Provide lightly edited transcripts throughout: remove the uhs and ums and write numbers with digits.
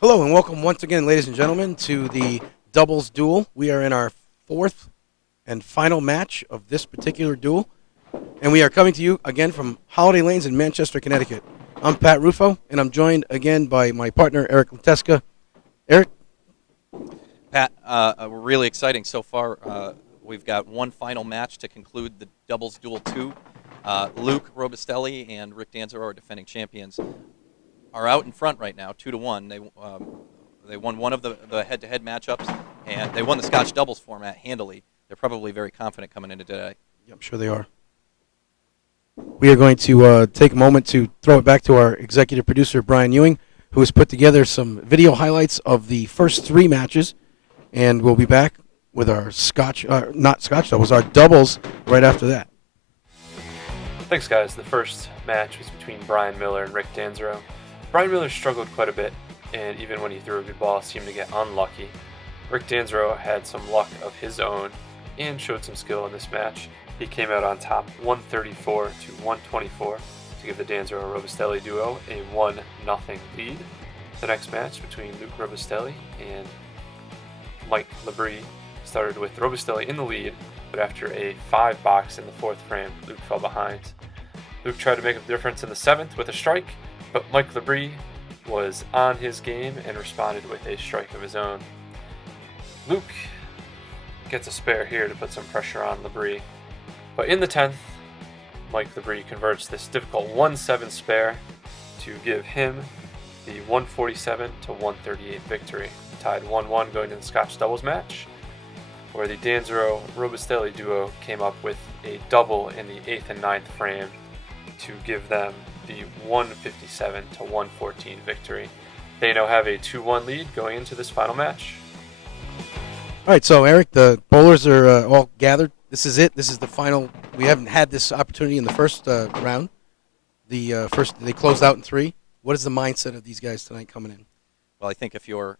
Hello and welcome once again, ladies and gentlemen, to the Doubles Duel. We are in our fourth and final match of this particular duel, and we are coming to you again from Holiday Lanes in Manchester, Connecticut. I'm Pat Rufo, and I'm joined again by my partner, Eric Leteska. Eric? Pat, really exciting so far. We've got one final match to conclude the Doubles Duel II. Luke Robustelli and Rick Dansereau, our defending champions, are out in front right now, 2-1. They won one of the head-to-head matchups, and they won the Scotch doubles format handily. They're probably very confident coming into today. Yeah, I'm sure they are. We are going to take a moment to throw it back to our executive producer, Brian Ewing, who has put together some video highlights of the first three matches, and we'll be back with our not Scotch doubles, our doubles right after that. Thanks, guys. The first match was between Bryan Miller and Rick Dansereau. Bryan Miller struggled quite a bit, and even when he threw a good ball, seemed to get unlucky. Rick Dansereau had some luck of his own and showed some skill in this match. He came out on top 134 to 124 to give the Dansereau Robustelli duo a 1-0 lead. The next match between Luke Robustelli and Mike Labrie started with Robustelli in the lead, but after a 5-box in the fourth frame, Luke fell behind. Luke tried to make a difference in the seventh with a strike, but Mike Labrie was on his game and responded with a strike of his own. Luke gets a spare here to put some pressure on Labrie, but in the 10th, Mike Labrie converts this difficult 1-7 spare to give him the 147 to 138 victory, tied 1-1 going to the Scotch doubles match, where the Dansereau Robustelli duo came up with a double in the 8th and 9th frame to give them the 157 to 114 victory. They now have a 2-1 lead going into this final match. All right, so Eric, the bowlers are all gathered. This is it. This is the final. We haven't had this opportunity in the first round. First they closed out in 3. What is the mindset of these guys tonight coming in? Well, I think if you're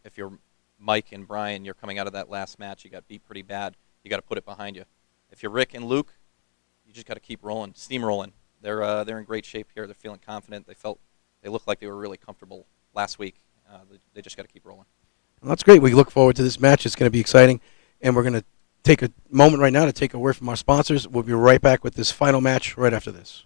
Mike and Brian, you're coming out of that last match, you got beat pretty bad. You got to put it behind you. If you're Rick and Luke, you just got to keep rolling, steamrolling. They're in great shape here. They're feeling confident. They looked like they were really comfortable last week. They just got to keep rolling. Well, that's great. We look forward to this match. It's going to be exciting, and we're going to take a moment right now to take a word from our sponsors. We'll be right back with this final match right after this.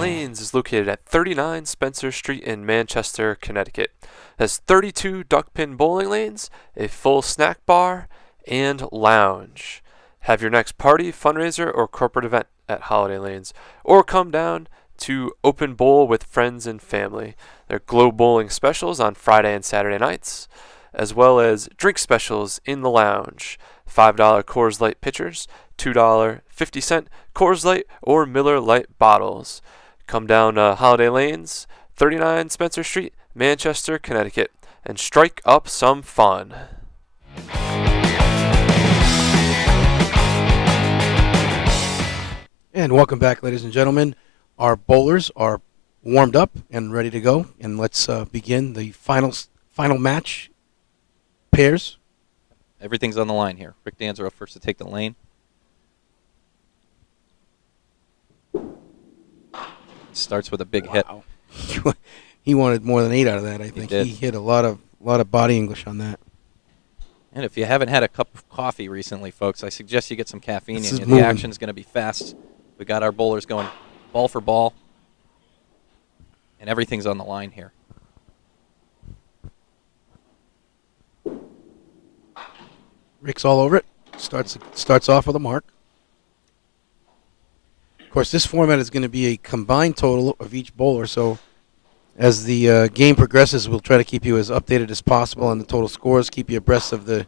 Lanes is located at 39 Spencer Street in Manchester, Connecticut. It has 32 duckpin bowling lanes, a full snack bar, and lounge. Have your next party, fundraiser, or corporate event at Holiday Lanes, or come down to open bowl with friends and family. There are glow bowling specials on Friday and Saturday nights, as well as drink specials in the lounge. $5 Coors Light pitchers, $2 50-cent Coors Light or Miller Lite bottles. Come down Holiday Lanes, 39 Spencer Street, Manchester, Connecticut, and strike up some fun. And welcome back, ladies and gentlemen. Our bowlers are warmed up and ready to go, and let's begin the final match pairs. Everything's on the line here. Rick Dansereau first to take the lane. Starts with a big hit. He wanted more than 8 out of that, I think. He hit a lot of body English on that. And if you haven't had a cup of coffee recently, folks, I suggest you get some caffeine in you. The action's going to be fast. We got our bowlers going ball for ball, and everything's on the line here. Rick's all over it. Starts off with a mark. Of course, this format is going to be a combined total of each bowler, so as the game progresses, we'll try to keep you as updated as possible on the total scores, keep you abreast of the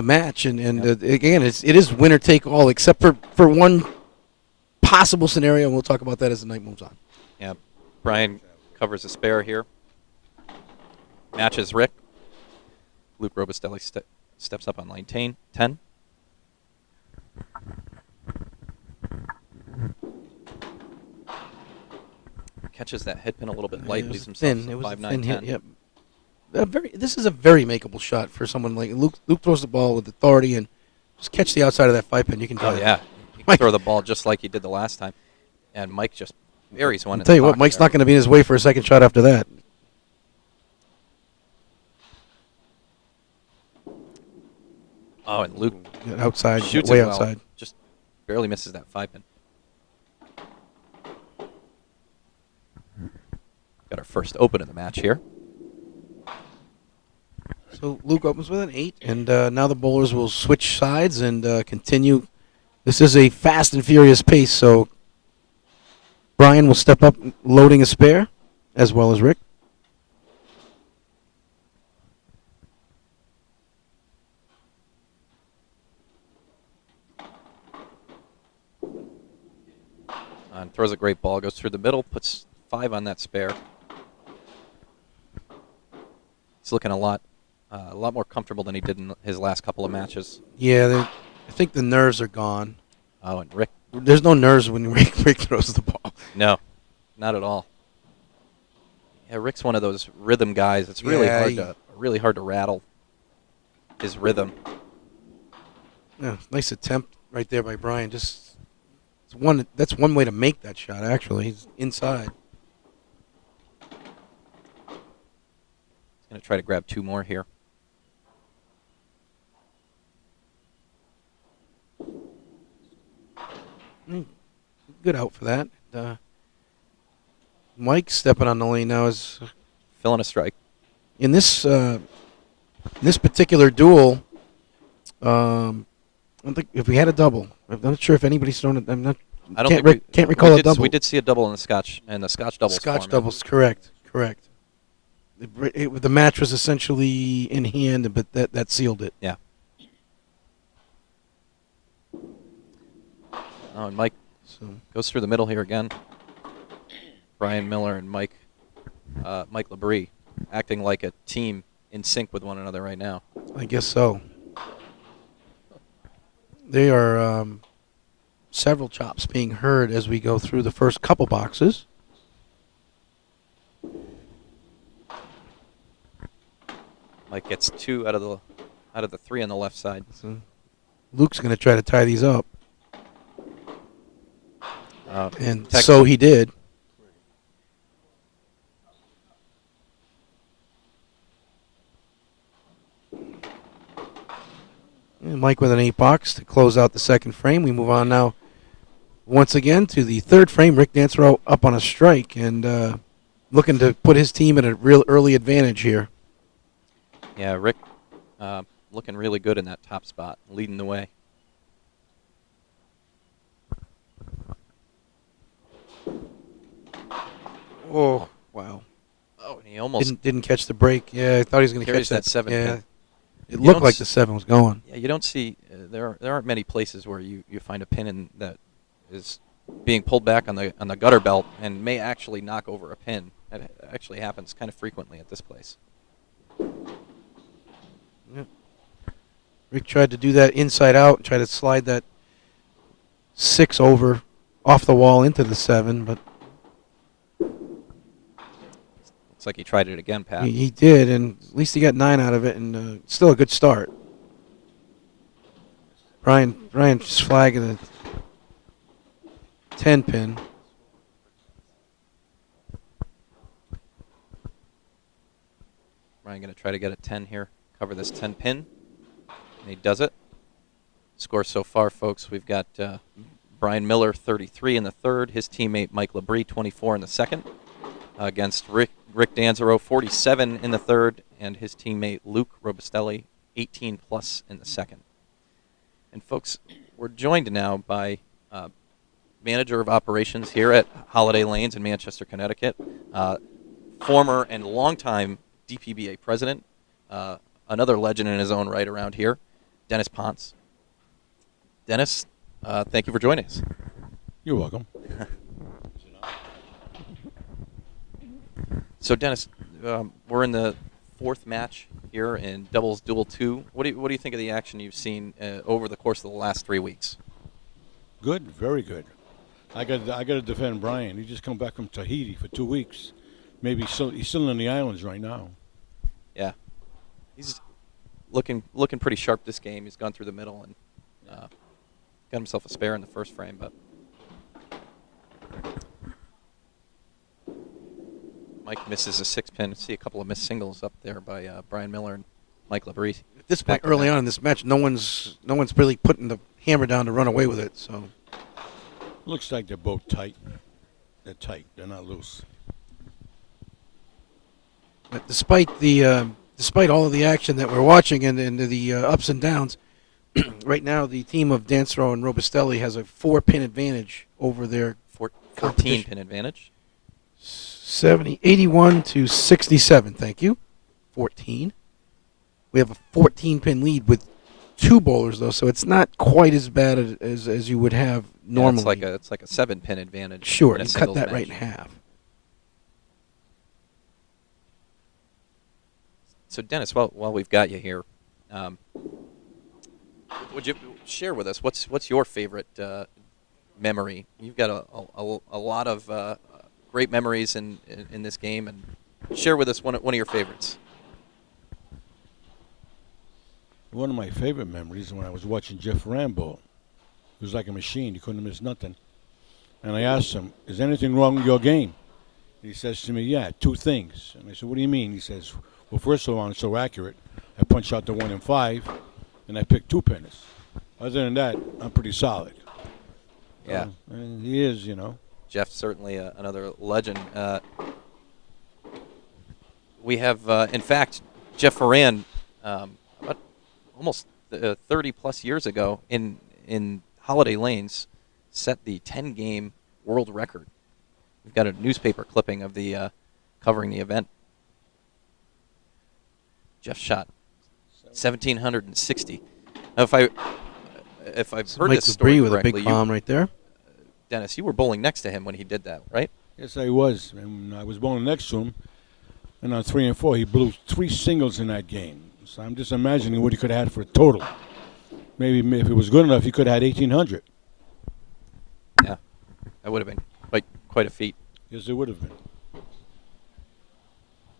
match, and again, it is winner take all, except for one possible scenario, and we'll talk about that as the night moves on. Yeah, Brian covers a spare here. Matches Rick. Luke Robustelli steps up on lane 10. Catches that head pin a little bit light, leaves himself It was 5, 9, thin 10. hit, yep. This is a very makeable shot for someone like Luke. Luke throws the ball with authority and just catch the outside of that 5 pin. You can Oh, do yeah. Mike, throw the ball just like he did the last time. And Mike just buries one I'll in tell the you what, pocket Mike's there. not going to be in his way for a second shot after that. Oh, and Luke Outside, shoots way it well. outside. Just barely misses that 5-pin. Got our first open of the match here. So Luke opens with an 8, and now the bowlers will switch sides and continue. This is a fast and furious pace, so Brian will step up, loading a spare, as well as Rick. And throws a great ball, goes through the middle, puts 5 on that spare. He's looking a lot more comfortable than he did in his last couple of matches. Yeah, I think the nerves are gone. Oh, and Rick, There's no nerves when Rick throws the ball. no, not at all. Yeah, Rick's one of those rhythm guys. It's really Yeah, really hard to rattle his rhythm. Yeah, nice attempt right there by Brian. That's one way to make that shot. Actually, he's inside. He's going to try to grab 2 more here. Good out for that. Mike stepping on the lane now is Filling a strike. in this particular duel. I don't think if we had a double. I'm not sure if anybody's thrown it. I'm not. I don't Can't, think can't recall a double. We did see a double in the Scotch doubles. Scotch format. doubles, correct. The match was essentially in hand, but that sealed it. Yeah. Oh, and Mike So goes through the middle here again. Bryan Miller and Mike Labrie acting like a team in sync with one another right now. I guess so. They are several chops being heard as we go through the first couple boxes. Mike gets 2 out of the 3 on the left side. So Luke's going to try to tie these up, and so he did. And Mike with an 8 box to close out the second frame. We move on now once again to the third frame. Rick Dansereau up on a strike and looking to put his team at a real early advantage here. Yeah, Rick looking really good in that top spot, leading the way. Oh, wow. Oh, and he almost Didn't catch the break. Yeah, I thought he was going to catch carries that 7 Yeah, pin. it You looked don't like s- the 7 was going. Yeah, you don't see there aren't many places where you find a pin in that is being pulled back on the gutter belt and may actually knock over a pin. That actually happens kind of frequently at this place. Yep. Rick tried to do that inside out, try to slide that 6 over off the wall into the 7, but Looks like he tried it again, Pat. he did, and at least he got 9 out of it, and still a good start. Brian just flagging a 10 pin. Ryan going to try to get a 10 here, cover this 10 pin, and he does it. Score so far, folks, we've got Bryan Miller, 33 in the third, his teammate Mike Labrie, 24 in the second, against Rick Dansereau, 47 in the third, and his teammate Luke Robustelli, 18 plus in the second. And folks, we're joined now by manager of operations here at Holiday Lanes in Manchester, Connecticut, former and longtime DPBA president, another legend in his own right around here, Dennis Ponce. Dennis, thank you for joining us. You're welcome. So, Dennis, we're in the 4th match here in Doubles Duel II. What do you think of the action you've seen over the course of the last 3 weeks? Good, very good. I got to defend Brian. He just come back from Tahiti for 2 weeks. Maybe he's still in the islands right now. Yeah, he's looking pretty sharp this game. He's gone through the middle and got himself a spare in the first frame, but Mike misses a 6-pin. See a couple of missed singles up there by Bryan Miller and Mike Labrie. At this point, Back to early back. on in this match, no one's really putting the hammer down to run away with it. So Looks like they're both tight. They're tight. They're not loose. but despite all of the action that we're watching and the ups and downs, right now the team of Dansereau and Robustelli has a 4-pin advantage over their 14-pin advantage. 81 to 67. Thank you. 14. We have a 14-pin lead with 2 bowlers though, so it's not quite as bad as you would have normally. Yeah, it's like a 7-pin advantage. Sure, in a you cut singles that match. right in half. So Dennis, while we've got you here, would you share with us what's your favorite memory? You've got a lot of great memories in this game, and share with us one of your favorites. One of my favorite memories is when I was watching Jeff Rambo. He was like a machine. He couldn't miss nothing. And I asked him, is anything wrong with your game? And he says to me, yeah, 2 things. And I said, what do you mean? He says, well, first of all, I'm so accurate. I punch out the 1 and 5, and I pick 2 pinners. Other than that, I'm pretty solid. Yeah. And he is, you know. Jeff's certainly another legend. We have, in fact, Jeff Ferran, about almost 30-plus years ago in Holiday Lanes, set the 10-game world record. We've got a newspaper clipping of the covering the event. Jeff shot 1,760. Now, if I've heard Mike this story Labrie with a correctly, big bomb right there. Dennis, you were bowling next to him when he did that, right? Yes, I was. And I was bowling next to him. And on 3 and 4, he blew 3 singles in that game. So I'm just imagining what he could have had for a total. Maybe if it was good enough, he could have had 1,800. Yeah, that would have been quite a feat. Yes, it would have been.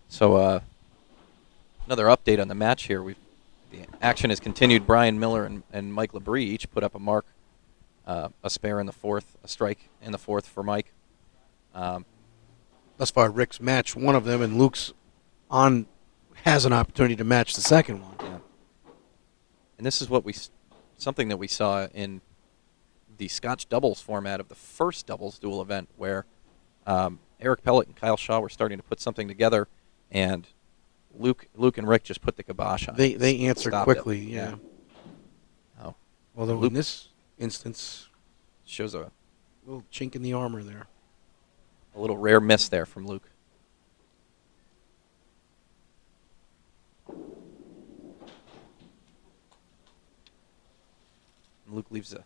So another update on the match here. The action has continued. Bryan Miller and Mike Labrie each put up a mark, a spare in the 4th, a strike in the 4th for Mike. Thus far, Rick's matched one of them, and Luke's has an opportunity to match the second one. Yeah. And this is something that we saw in the Scotch doubles format of the first doubles duel event, where Eric Pellet and Kyle Shaw were starting to put something together, and Luke and Rick just put the kibosh on it. They answered Stopped quickly, it. yeah. Oh, Although Luke in this instance, shows a little chink in the armor there. little rare miss there from Luke. And Luke leaves the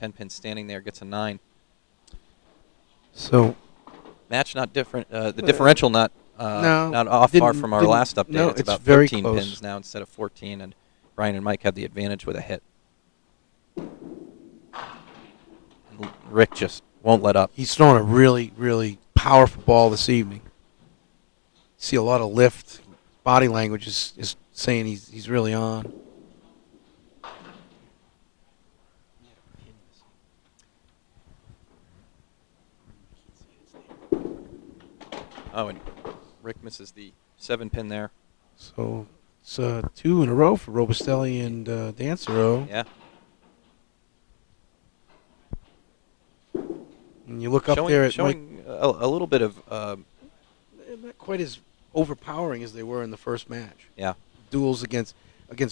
10-pin standing there, gets a 9. So Match not different. The differential not off far from our last update. No, it's about very 13 close. pins now instead of 14, and Bryan and Mike have the advantage with a hit. And Rick just won't let up. He's throwing a really, really powerful ball this evening. See a lot of lift. Body language is saying he's really on. Oh, and Rick misses the 7-pin there. So it's 2 in a row for Robustelli and Dansereau. Yeah. And you look up there at Mike, showing a little bit of not quite as overpowering as they were in the first match. yeah. Duels against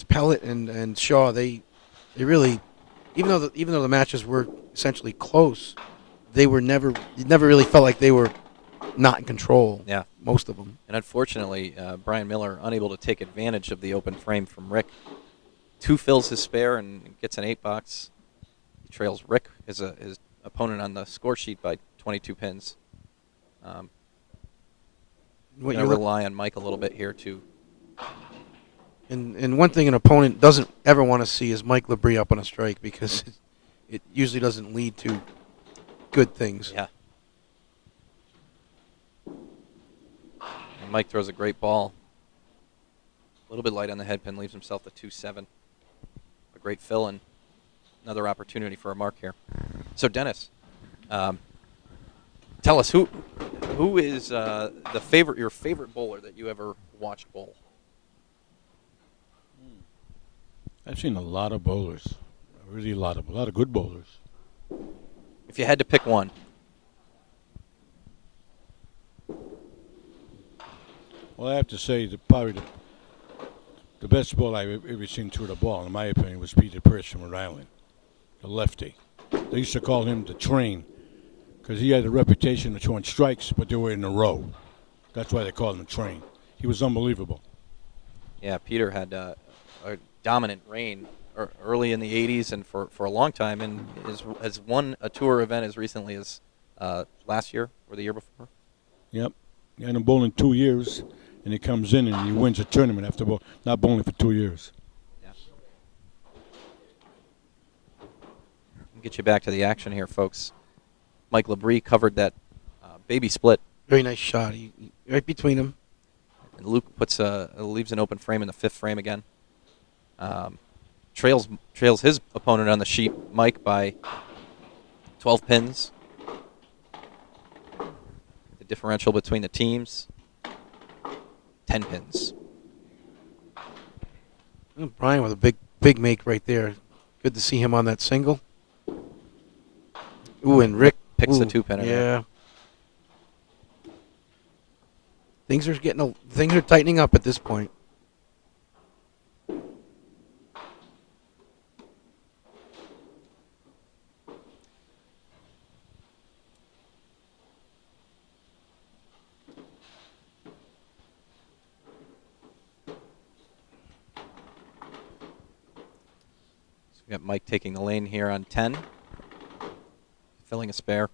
Pellet and Shaw, they really, even though the matches were essentially close, they were never really felt like they were not in control. Yeah. Most of them. And unfortunately, Bryan Miller unable to take advantage of the open frame from Rick. 2 fills his spare and gets an 8-box. He trails Rick, his opponent, on the score sheet by 22 pins. What Going you to look, rely on Mike a little bit here to. and one thing an opponent doesn't ever want to see is Mike Labrie up on a strike, because it usually doesn't lead to good things. Yeah. And Mike throws a great ball. A little bit light on the head pin, leaves himself the 2-7. A great fill-in. another opportunity for a mark here. So Dennis, tell us who is your favorite bowler that you ever watched bowl? I've seen a lot of bowlers, really a lot of good bowlers. If you had to pick one. Well, I have to say that probably the best ball I've ever seen through the ball, in my opinion, was Peter Pierce from Rhode Island, the lefty. They used to call him the train because he had a reputation of throwing strikes, but they were in a row. That's why they called him the train. He was unbelievable. Yeah, Peter had a dominant reign early in the 80s and for a long time, and has won a tour event as recently as last year or the year before. Yep. He had him bowling 2 years, and he comes in and he wins a tournament after not bowling for 2 years. Yeah. I'll get you back to the action here, folks. Mike Labrie covered that baby split. Very nice shot. Right between them. And Luke leaves an open frame in the 5th frame again. Trails his opponent on the sheet, Mike, by 12 pins. The differential between the teams, 10 pins. Brian with a big make right there. Good to see him on that single. Ooh, and Rick picks the 2-pinner. Yeah. Things are tightening up at this point. We got Mike taking the lane here on 10, filling a spare.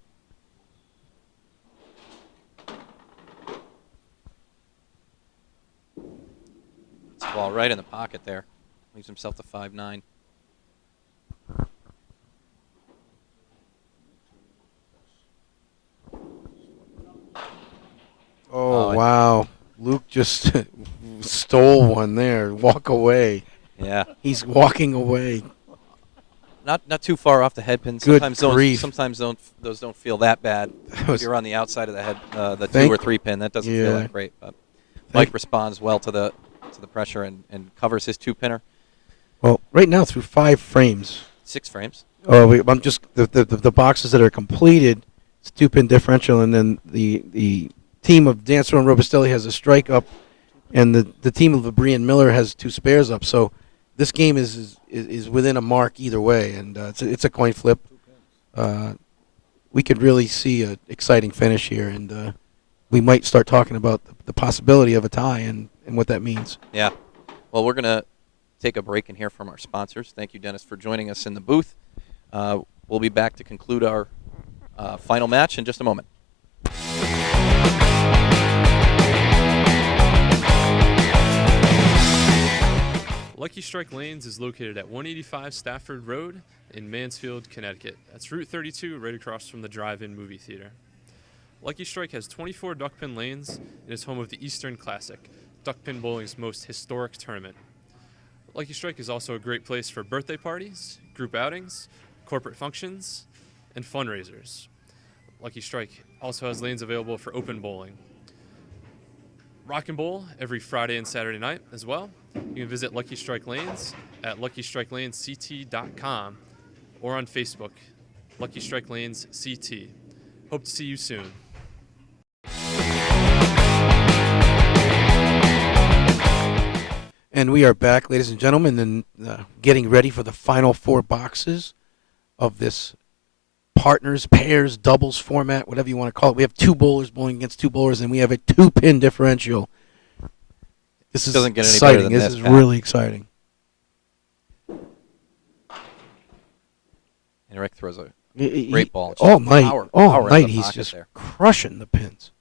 It's the ball right in the pocket there. Leaves himself to 5-9. Oh, wow. Luke just stole one there. Walk away. Yeah. He's walking away. Not too far off the head pin. Good Sometimes grief. those don't feel that bad. If you're on the outside of the head, the 2 or 3 pin, that doesn't feel that great. But Mike responds well to the pressure and covers his 2-pinner. Well, right now through 5 frames. 6 frames. Oh, I'm just the boxes that are completed. It's 2-pin differential, and then the team of Dansereau and Robustelli has a strike up, and the team of Labrie and Miller has 2 spares up. So this game is within a mark either way, and it's a coin flip. We could really see an exciting finish here, and we might start talking about the possibility of a tie and what that means. Yeah. Well, we're going to take a break and hear from our sponsors. Thank you, Dennis, for joining us in the booth. We'll be back to conclude our final match in just a moment. Lucky Strike Lanes is located at 185 Stafford Road in Mansfield, Connecticut. That's Route 32, right across from the drive-in movie theater. Lucky Strike has 24 duckpin lanes and is home of the Eastern Classic, duckpin bowling's most historic tournament. Lucky Strike is also a great place for birthday parties, group outings, corporate functions, and fundraisers. Lucky Strike also has lanes available for open bowling. Rock and Bowl every Friday and Saturday night as well. You can visit Lucky Strike Lanes at luckystrakelanesct.com or on Facebook, Lucky Strike Lanes CT. Hope to see you soon. And we are back, ladies and gentlemen, and getting ready for the final 4 boxes of this partners, pairs, doubles format, whatever you want to call it. We have 2 bowlers bowling against 2 bowlers, and we have a 2-pin differential. This is Doesn't get any exciting. better than this this, is Pat. really exciting. And Rick throws a great ball. Just All night, power all in night, the he's pocket just there. crushing the pins.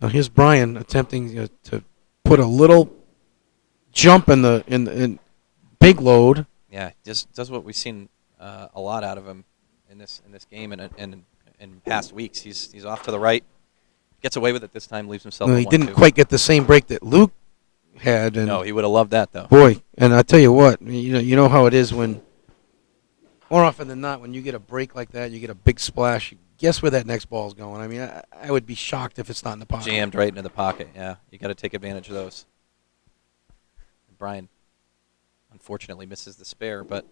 Now here's Brian attempting to put a little jump in big load. Yeah, just does what we've seen a lot out of him in this game and in past weeks. He's off to the right, gets away with it this time, leaves himself. He at 1-2. didn't quite get the same break that Luke had. And No, he would have loved that though. boy, and I tell you what, you know how it is when more often than not, when you get a break like that, you get a big splash. Guess where that next ball's going? I mean, I would be shocked if it's not in the pocket. Jammed right into the pocket. Yeah, you got to take advantage of those. Bryan, unfortunately, misses the spare, but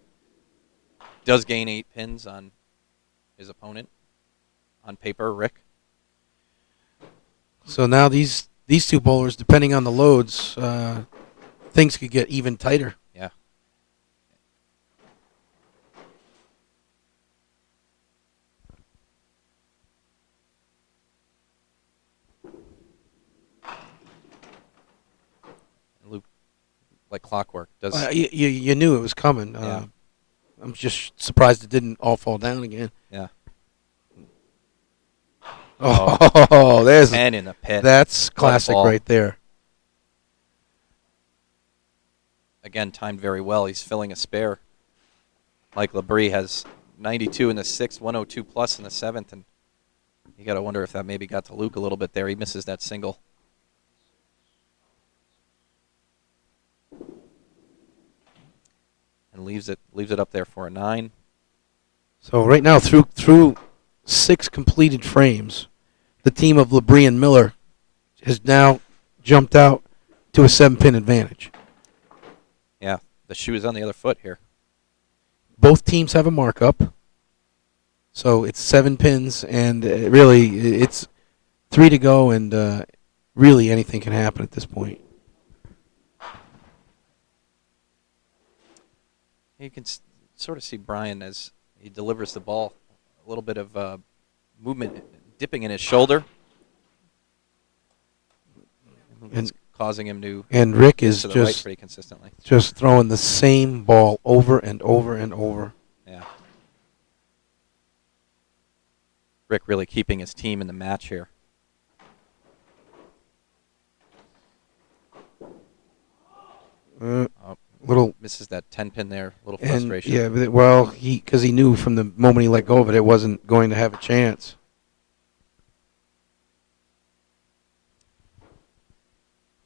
does gain 8 pins on his opponent. On paper, Rick. So now these two bowlers, depending on the loads, things could get even tighter. Yeah. Luke, like clockwork, does. You knew it was coming. Yeah. I'm just surprised it didn't all fall down again. Yeah. Oh, there's 10 in the pit. that's classic ball. right there. Again, timed very well. He's filling a spare. Mike Labrie has 92 in the 6th, 102 plus in the 7th, and you got to wonder if that maybe got to Luke a little bit there. He misses that single. And leaves it up there for a 9. So right now, through 6 completed frames, the team of Labrie and Miller has now jumped out to a 7-pin advantage. Yeah, the shoe is on the other foot here. Both teams have a markup, so it's 7 pins, and really it's 3 to go, and really anything can happen at this point. You can sort of see Bryan as he delivers the ball, a little bit of movement, dipping in his shoulder. It's causing him to Rick is to the right just pretty consistently. just throwing the same ball over and over and over. Yeah. Rick really keeping his team in the match here. Little Misses that 10-pin there, a little and frustration. yeah, well, because he knew from the moment he let go of it, it wasn't going to have a chance.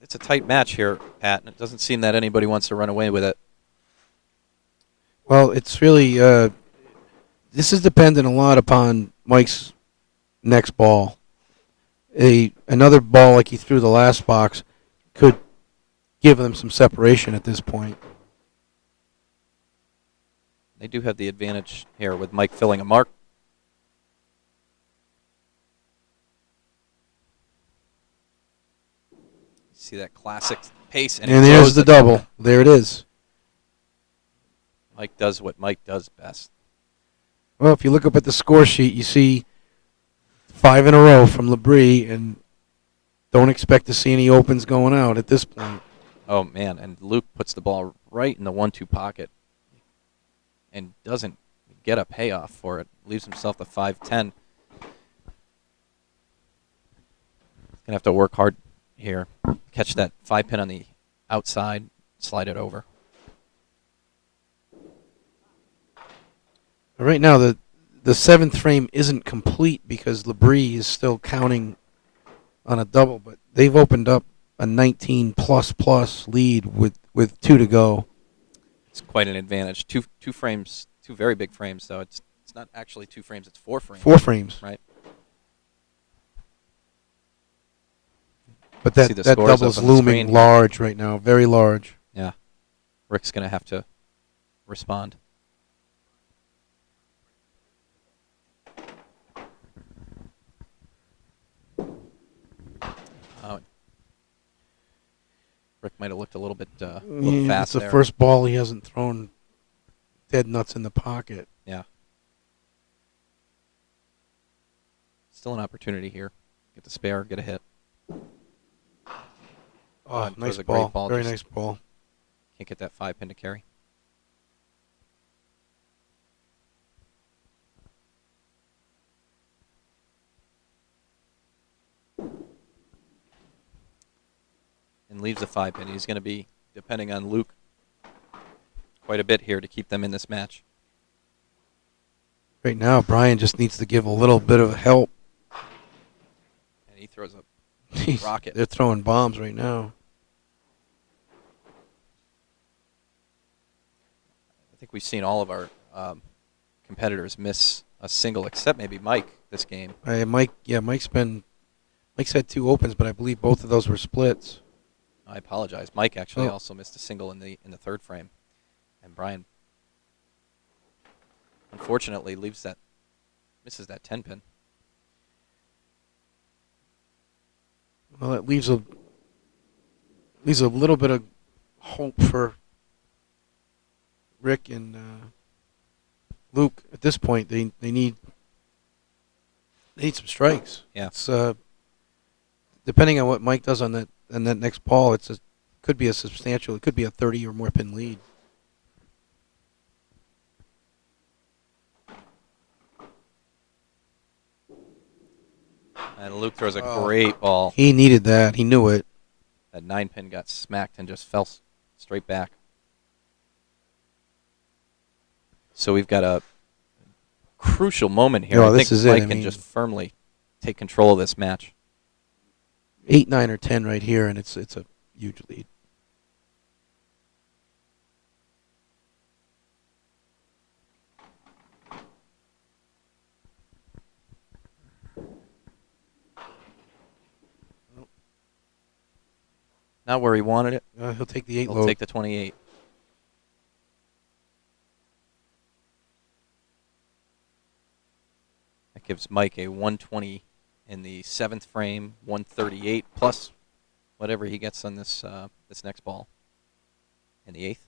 It's a tight match here, Pat, and it doesn't seem that anybody wants to run away with it. Well, it's really this is dependent a lot upon Mike's next ball. Another ball like he threw the last box could give them some separation at this point. They do have the advantage here with Mike filling a mark. See that classic pace. And there's the double. There it is. Mike does what Mike does best. Well, if you look up at the score sheet, you see 5 in a row from Labrie, and don't expect to see any opens going out at this point. Oh, man, and Luke puts the ball right in the 1-2 pocket and doesn't get a payoff for it. Leaves himself the 5-10. Going to have to work hard here. Catch that 5-pin on the outside, slide it over. Right now, the 7th frame isn't complete because Labrie is still counting on a double, but they've opened up a 19-plus lead with 2 to go. It's quite an advantage. Two frames, 2 very big frames, though. It's not actually 2 frames, it's 4 frames. 4 frames. Right. But See the that scores double's up on the looming screen here. large right now, very large. Yeah. Rick's going to have to respond. Rick might have looked a little bit Yeah, fast it's the there. first ball he hasn't thrown dead nuts in the pocket. Yeah. Still an opportunity here. Get the spare, get a hit. Oh, That nice was a ball. great ball. Very Just nice ball. Can't get that 5-pin to carry. And leaves the 5-pin. He's going to be depending on Luke quite a bit here to keep them in this match. Right now, Bryan just needs to give a little bit of help. And he throws a Jeez, rocket. they're throwing bombs right now. I think we've seen all of our competitors miss a single, except maybe Mike this game. Mike's had 2 opens, but I believe both of those were splits. I apologize. Mike actually Oh. also missed a single in the third frame, and Brian unfortunately misses that 10 pin. Well, that leaves a little bit of hope for Rick and Luke at this point. They need some strikes. Yeah. It's depending on what Mike does on that next ball, could be a 30 or more pin lead. And Luke throws a great ball. He needed that. He knew it. That 9 pin got smacked and just fell straight back. So we've got a crucial moment here. No, I this think is it. Mike I can mean- just firmly take control of this match. 8, 9, or 10 right here, and it's a huge lead. Not where he wanted it. He'll take the 8 He'll load. take the 28. That gives Mike a 120 in the 7th frame, 138 plus whatever he gets on this next ball in the 8th.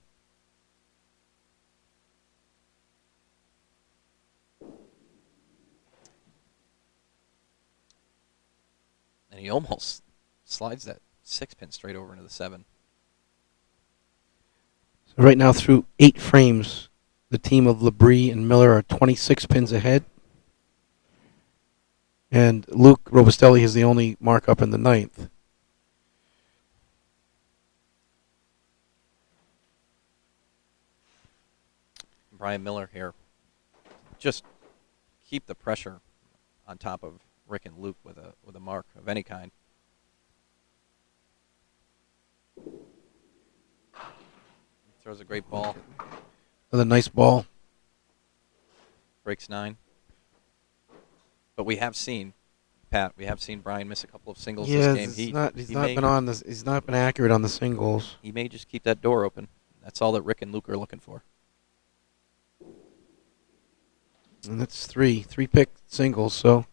And he almost slides that 6 pin straight over into the 7. So right now, through 8 frames, the team of Labrie and Miller are 26 pins ahead. And Luke Robustelli has the only markup in the 9th. Bryan Miller here. Just keep the pressure on top of Rick and Luke with a mark of any kind. Throws a great ball. Another nice ball. Breaks 9. But we have seen, Pat, Brian miss a couple of singles this game. He's not been accurate on the singles. He may just keep that door open. That's all that Rick and Luke are looking for. And that's 3 pick singles, so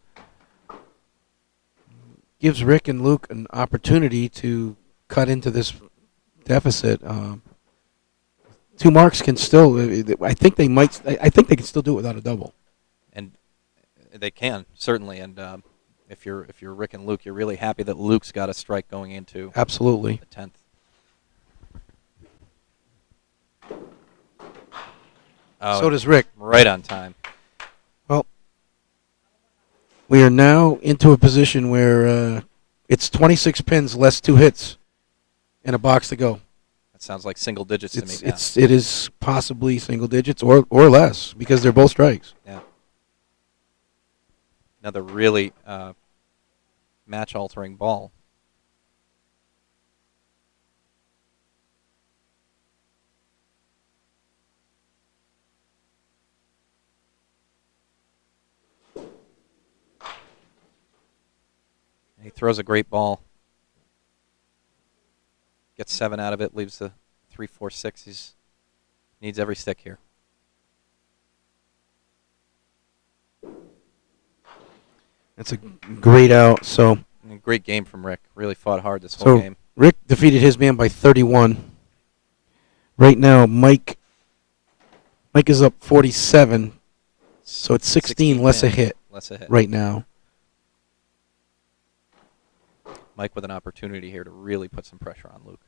gives Rick and Luke an opportunity to cut into this deficit. 2 marks can still. I think they can still do it without a double. And they can, certainly. And if you're Rick and Luke, you're really happy that Luke's got a strike going into Absolutely. the 10th. So does Rick. Right on time. Well, we are now into a position where it's 26 pins, less 2 hits, and a box to go. That sounds like single digits to me, Pat. It is possibly single digits or less because they're both strikes. Yeah. Another really match-altering ball. He throws a great ball. Gets 7 out of it, leaves the 3, 4, 6. He needs every stick here. It's a great out. So Great game from Rick. Really fought hard this whole game. Rick defeated his man by 31. Right now, Mike is up 47. So it's 16 less a hit Less a hit. right now. Mike with an opportunity here to really put some pressure on Luke.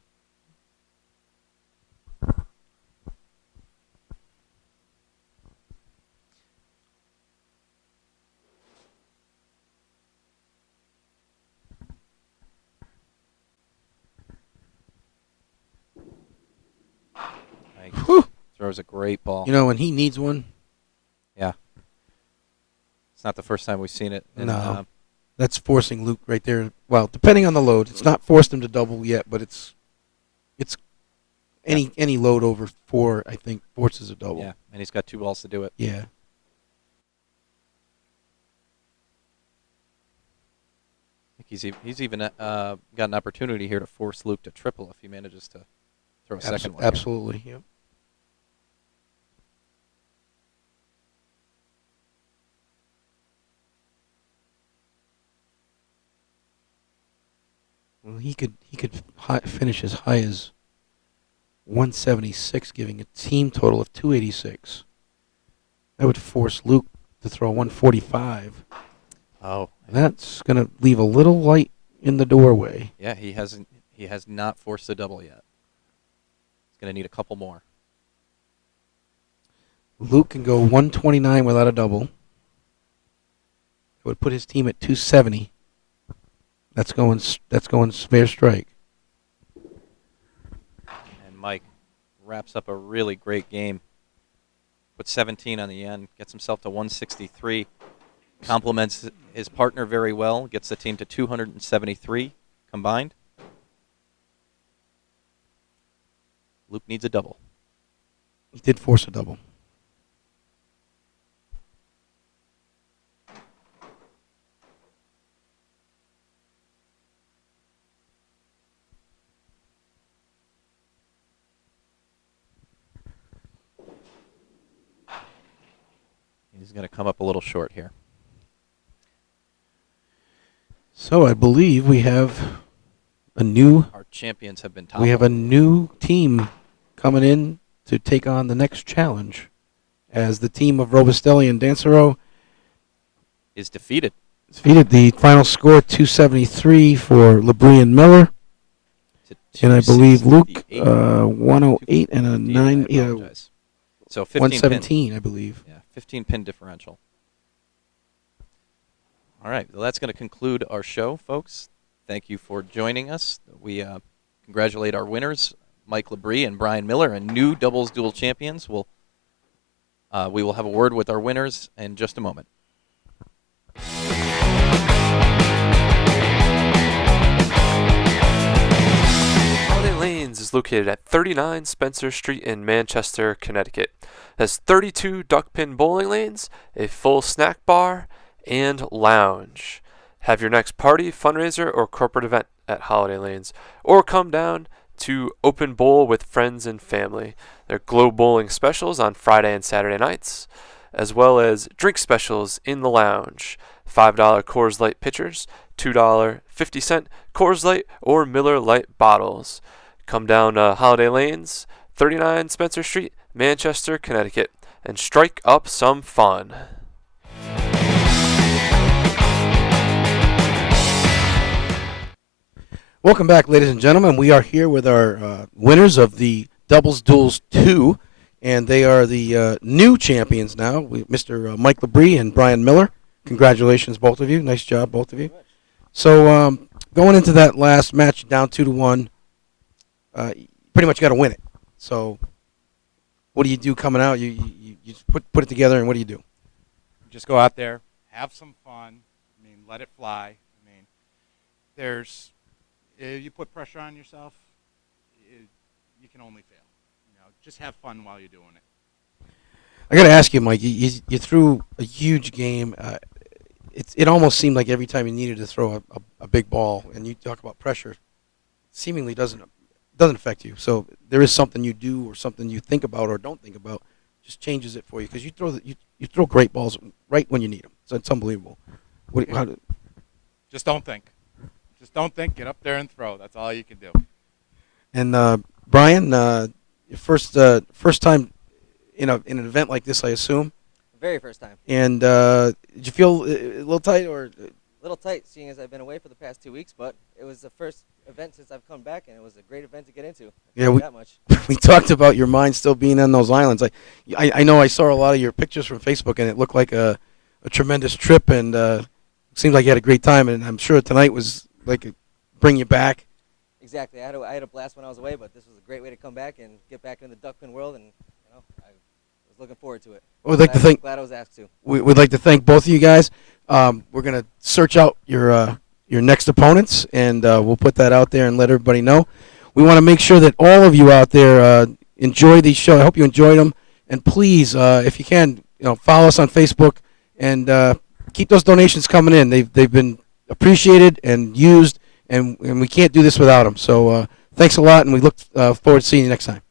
Mike Whew. throws a great ball. You know, when he needs one, Yeah. It's not the first time we've seen it. And, No. that's forcing Luke right there. Well, depending on the load, it's not forced him to double yet, but it's any load over 4, I think, forces a double. yeah, and he's got 2 balls to do it. Yeah. he's even got an opportunity here to force Luke to triple if he manages to throw a second one. Absolutely. Yep. Well, he could finish as high as 176, giving a team total of 286. That would force Luke to throw 145. Oh, That's going to leave a little light in the doorway. yeah, he has not forced a double yet. He's going to need a couple more. Luke can go 129 without a double. It would put his team at 270. That's going fair strike. And Mike wraps up a really great game. Puts 17 on the end, gets himself to 163. Complements his partner very well, gets the team to 273 combined. Luke needs a double. He did force a double. He's going to come up a little short here. So I believe we have Our champions have been toppled. we have a new team coming in to take on the next challenge, as the team of Robustelli and Dansereau is defeated. defeated. The final score 273 for Labrie and Miller, To and I believe Luke 268. 108 and a I 9 apologize. So 15 pin. 117, I believe. Yeah, 15 pin differential. All right, well, that's going to conclude our show, folks. Thank you for joining us. We congratulate our winners, Mike Labrie and Bryan Miller, and new doubles duel champions. We will have a word with our winners in just a moment. Holiday Lanes is located at 39 Spencer Street in Manchester, Connecticut. It has 32 duckpin bowling lanes, a full snack bar, and lounge. Have your next party, fundraiser, or corporate event at Holiday Lanes, or come down to open bowl with friends and family. There are glow bowling specials on Friday and Saturday nights, as well as drink specials in the lounge. $5 Coors Light pitchers, $2 50-cent Coors Light or Miller Light bottles. Come down Holiday Lanes, 39 Spencer Street, Manchester, Connecticut, and strike up some fun. Welcome back, ladies and gentlemen. We are here with our winners of the Doubles Duels II, and they are the new champions now, Mr. Mike Labrie and Bryan Miller. Congratulations, both of you. Nice job, both of you. So going into that last match, down 2-1, pretty much got to win it. So what do you do coming out? You put it together, and what do you do? Just go out there, have some fun. I mean, let it fly. I mean, you put pressure on yourself, you can only fail. You know, just have fun while you're doing it. I got to ask you, Mike. You threw a huge game. It almost seemed like every time you needed to throw a big ball, and you talk about pressure, seemingly doesn't affect you. So there is something you do or something you think about or don't think about, just changes it for you, because you throw great balls right when you need them. So it's unbelievable. Just don't think. Just don't think. Get up there and throw. That's all you can do. And Bryan, your first time in an event like this, I assume. Very first time. And did you feel a little tight or? A little tight, seeing as I've been away for the past 2 weeks, but it was the first event since I've come back, and it was a great event to get into. That much. We talked about your mind still being on those islands. I know I saw a lot of your pictures from Facebook, and it looked like a tremendous trip, and it seemed like you had a great time, and I'm sure tonight was like bring you back. Exactly. I had a blast when I was away, but this was a great way to come back and get back in the duckpin world, and I was looking forward to it. We'd like to thank. Glad I was asked to. We'd like to thank both of you guys. We're gonna search out your next opponents, and we'll put that out there and let everybody know. We want to make sure that all of you out there enjoy these shows. I hope you enjoyed them, and please, if you can, follow us on Facebook and keep those donations coming in. They've been appreciated and used, and we can't do this without him. So thanks a lot, and we look forward to seeing you next time.